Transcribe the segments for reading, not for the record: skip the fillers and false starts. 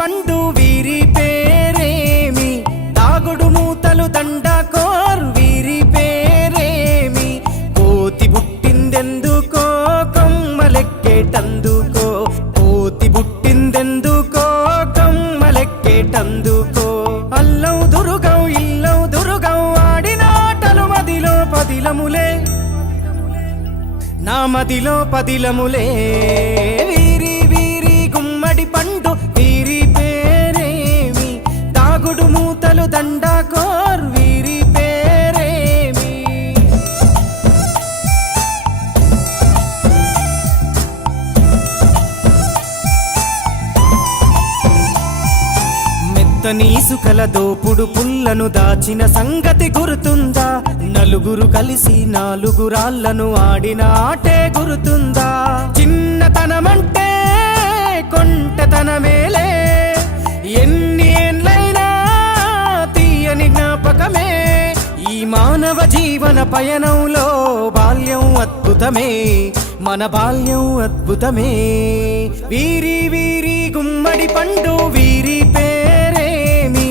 పండు వీరి పేరేమి, దాగుడు మూతలు దండకోర్ వీరి పేరేమి, కోతి పుట్టిందెందుకో కొమ్మలెక్కేటందుకో, కోతి పుట్టిందెందుకో కొమ్మలెక్కేటందుకో, అల్లం దురుగం ఇల్లం దురుగం ఆడిన ఆటలు మదిలో పదిలములే, నా మదిలో పదిలములే, వీరి వీరి గుమ్మడి పండు వీరి పేరేమి, దాగుడు మూతలు దండకోర్ వీరి పేరేమి. మెత్తని ఇసుకల దోపుడు పుల్లను దాచిన సంగతి గుర్తుందా, నలుగురు కలిసి నాలుగురాళ్లను ఆడిన ఆటే గుర్తుందా, చిన్నతనమంటే కొంటతనమేలే, ఎన్ని ఏండ్లైనా తీయని జ్ఞాపకమే, ఈ మానవ జీవన పయనంలో బాల్యం అద్భుతమే, మన బాల్యం అద్భుతమే, వీరి వీరి గుమ్మడి పండు వీరి పేరేమి,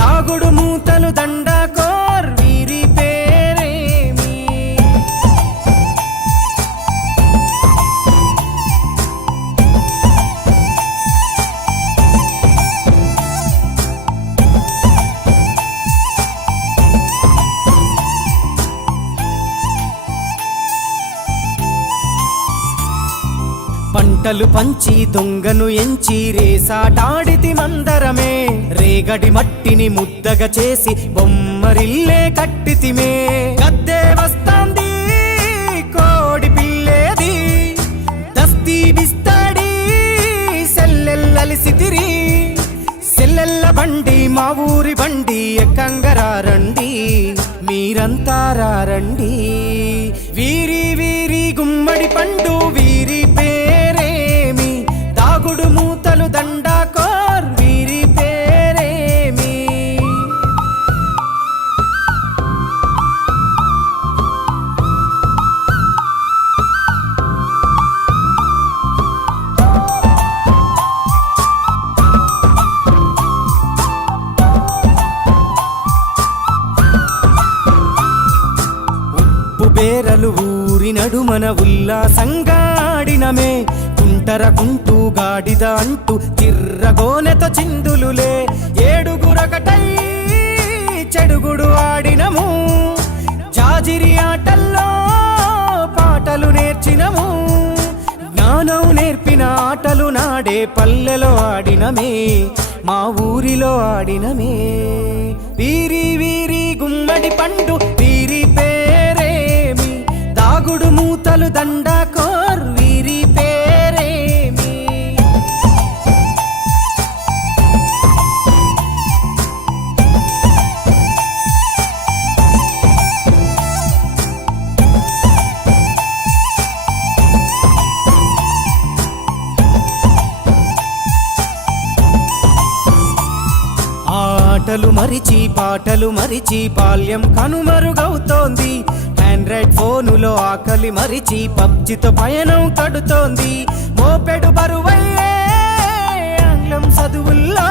దాగుడు మూతలు దండకోర్ వీరి పేరేమి. పంటలు పంచి దొంగను ఎంచి రేసాటాడితి మందరమే, రేగడి మట్టిని ముద్దగా చేసి బొమ్మరిల్లే కట్టితిమే, గద్దే వస్తాంది కోడి పిల్లేది, దస్తీ బిస్తాడి సెల్లెల్లలిసితిరి, సెల్లెల్ల బండి మా ఊరి బండి ఎక్కంగరారండి, మీరంతా రారండి, వీరి వీరి గుమ్మడి పండు వీరి పేరేమి, దాగుడు మూతలు దండకోర్ వీరి పేరేమి. ఉప్పు బేరలు ఊరి నడుమన ఉల్లాసంగా ఆడినమే, కుంటర కుంటూ గాడిద అంటూ చిర్రగోనెత చిందులులే, ఏడుగురకటై చెడుగుడు ఆడినము, జాజిరి ఆటల్లో పాటలు నేర్చినము, జ్ఞానం నేర్పిన ఆటలు నాడే పల్లెలో ఆడినమే, మా ఊరిలో ఆడినమే, వీరి వీరి గుమ్మడి పండు వీరి పేరేమి, దాగుడు మూతలు దండకోర్ వీరి పేరేమి. ఆటలు మరిచి పాటలు మరిచి బాల్యం కనుమరుగవుతోంది, ఆండ్రాయిడ్ ఫోనులో ఆకలి మరిచి పబ్జితో పయనం కడుతోంది, మోపెడు బరువయ్యే ఆంగ్లం చదువుల్లో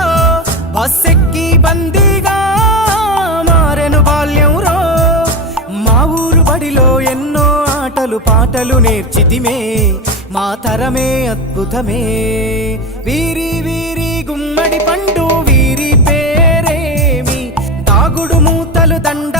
బస్సెక్కి బందీగా మారెను బాల్యం రో, మా ఊరు బడిలో ఎన్నో ఆటలు పాటలు నేర్చితిమే, మా తరమే అద్భుతమే, వీరి వీరి గుమ్మడి పండు వీరి పేరేమి, దాగుడు మూతలు దండ